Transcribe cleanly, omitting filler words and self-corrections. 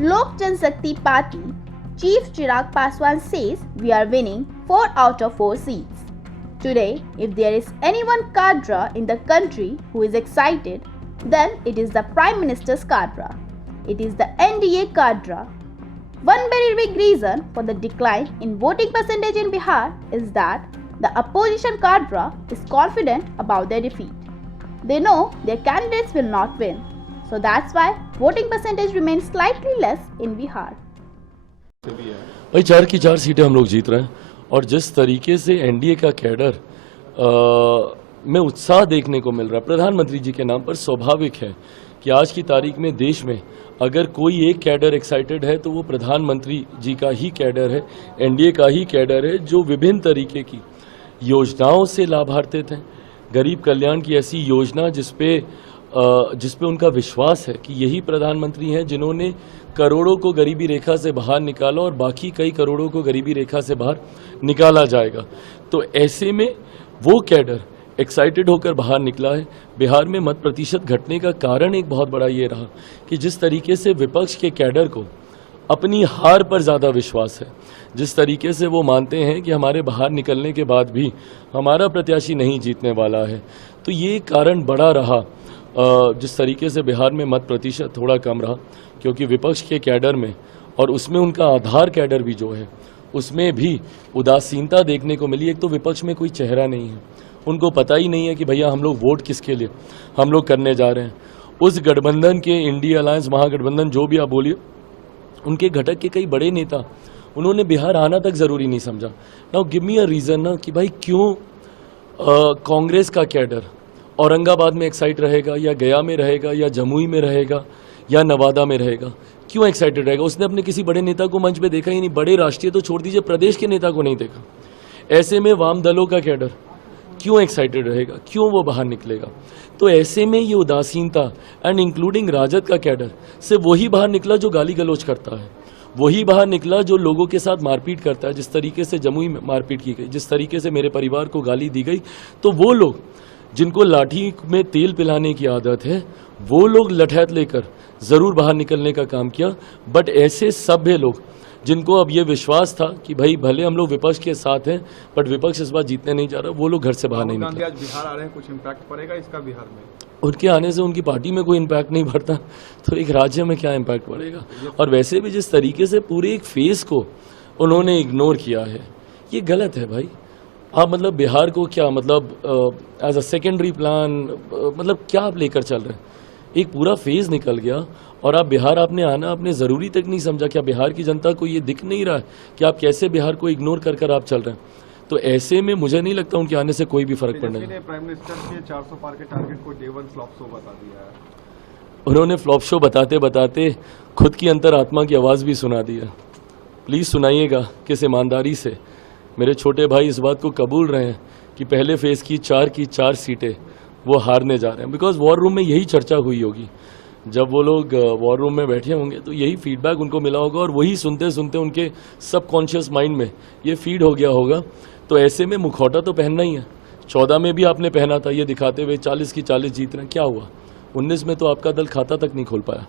Lok Janshakti Party Chief Chirag Paswan says we are winning 4 out of 4 seats. Today, if there is anyone cadre in the country who is excited, then it is the Prime Minister's cadre. It is the NDA cadre. One very big reason for the decline in voting percentage in Bihar is that the opposition cadre is confident about their defeat. They know their candidates will not win. So that's why voting percentage remains slightly less in Bihar. भाई 4 की 4 सीटें हम लोग जीत रहे हैं और जिस तरीके से एनडीए का कैडर में उत्साह देखने को मिल रहा है प्रधानमंत्री जी के नाम पर, स्वाभाविक है कि आज की तारीख में देश में अगर कोई एक कैडर एक्साइटेड है तो वो प्रधानमंत्री जी का ही कैडर है, एनडीए का ही कैडर है, जो विभिन्न तरीके की योजनाओं से लाभान्वित हैं। गरीब कल्याण की ऐसी योजना जिसपे उनका विश्वास है कि यही प्रधानमंत्री हैं जिन्होंने करोड़ों को गरीबी रेखा से बाहर निकाला और बाकी कई करोड़ों को गरीबी रेखा से बाहर निकाला जाएगा। तो ऐसे में वो कैडर एक्साइटेड होकर बाहर निकला है। बिहार में मत प्रतिशत घटने का कारण एक बहुत बड़ा ये रहा कि जिस तरीके से विपक्ष के कैडर को अपनी हार पर ज़्यादा विश्वास है, जिस तरीके से वो मानते हैं कि हमारे बाहर निकलने के बाद भी हमारा प्रत्याशी नहीं जीतने वाला है, तो ये कारण बड़ा रहा जिस तरीके से बिहार में मत प्रतिशत थोड़ा कम रहा, क्योंकि विपक्ष के कैडर में और उसमें उनका आधार कैडर भी जो है उसमें भी उदासीनता देखने को मिली। एक तो विपक्ष में कोई चेहरा नहीं है, उनको पता ही नहीं है कि भैया हम लोग वोट किसके लिए हम लोग करने जा रहे हैं। उस गठबंधन के इंडिया अलायंस महागठबंधन जो भी आप बोलिए, उनके घटक के कई बड़े नेता उन्होंने बिहार आना तक ज़रूरी नहीं समझा। Now give me a reason ना कि भाई क्यों कांग्रेस का कैडर औरंगाबाद में एक्साइट रहेगा या गया में रहेगा या जमुई में रहेगा या नवादा में रहेगा, क्यों एक्साइटेड रहेगा? उसने अपने किसी बड़े नेता को मंच पे देखा ही नहीं, बड़े राष्ट्रीय तो छोड़ दीजिए, प्रदेश के नेता को नहीं देखा। ऐसे में वाम दलों का कैडर क्यों एक्साइटेड रहेगा, क्यों वो बाहर निकलेगा? तो ऐसे में ये उदासीनता एंड इंक्लूडिंग राजद का कैडर से वही बाहर निकला जो गाली गलौज करता है, वही बाहर निकला जो लोगों के साथ मारपीट करता है। जिस तरीके से जमुई में मारपीट की गई, जिस तरीके से मेरे परिवार को गाली दी गई, तो वो लोग जिनको लाठी में तेल पिलाने की आदत है वो लोग लठैत लेकर ज़रूर बाहर निकलने का काम किया। बट ऐसे सभ्य लोग जिनको अब ये विश्वास था कि भाई भले हम लोग विपक्ष के साथ हैं बट विपक्ष इस बार जीतने नहीं जा रहा, वो लोग घर से बाहर नहीं निकले। आज बिहार आ रहे हैं, कुछ इम्पैक्ट पड़ेगा इसका बिहार में? उनके आने से उनकी पार्टी में कोई इम्पैक्ट नहीं पड़ता तो एक राज्य में क्या इम्पैक्ट पड़ेगा? और वैसे भी जिस तरीके से पूरे एक फेज को उन्होंने इग्नोर किया है, ये गलत है भाई। आप मतलब बिहार को क्या मतलब एज अ सेकेंडरी प्लान मतलब क्या आप लेकर चल रहे हैं? एक पूरा फेज निकल गया और आप बिहार आपने आना आपने ज़रूरी तक नहीं समझा। क्या बिहार की जनता को ये दिख नहीं रहा है कि आप कैसे बिहार को इग्नोर कर आप चल रहे हैं? तो ऐसे में मुझे नहीं लगता उनके आने से कोई भी फर्क पड़ने वाला। प्राइम मिनिस्टर के 400 पार के टारगेट को डे 1 फ्लॉप शो बता दिया है। उन्होंने फ्लॉप शो बताते बताते खुद की अंतरात्मा की आवाज़ भी सुना दी है। प्लीज़ सुनाइएगा किस ईमानदारी से मेरे छोटे भाई इस बात को कबूल रहे हैं कि पहले फेज़ की 4 सीटें वो हारने जा रहे हैं। बिकॉज वॉर रूम में यही चर्चा हुई होगी, जब वो लोग वॉर रूम में बैठे होंगे तो यही फीडबैक उनको मिला होगा और वही सुनते सुनते उनके सबकॉन्शियस माइंड में ये फीड हो गया होगा। तो ऐसे में मुखौटा तो पहनना ही है। 14 में भी आपने पहना था ये दिखाते हुए 40 की 40 जीत रहे हैं, क्या हुआ? 19 में तो आपका दल खाता तक नहीं खोल पाया।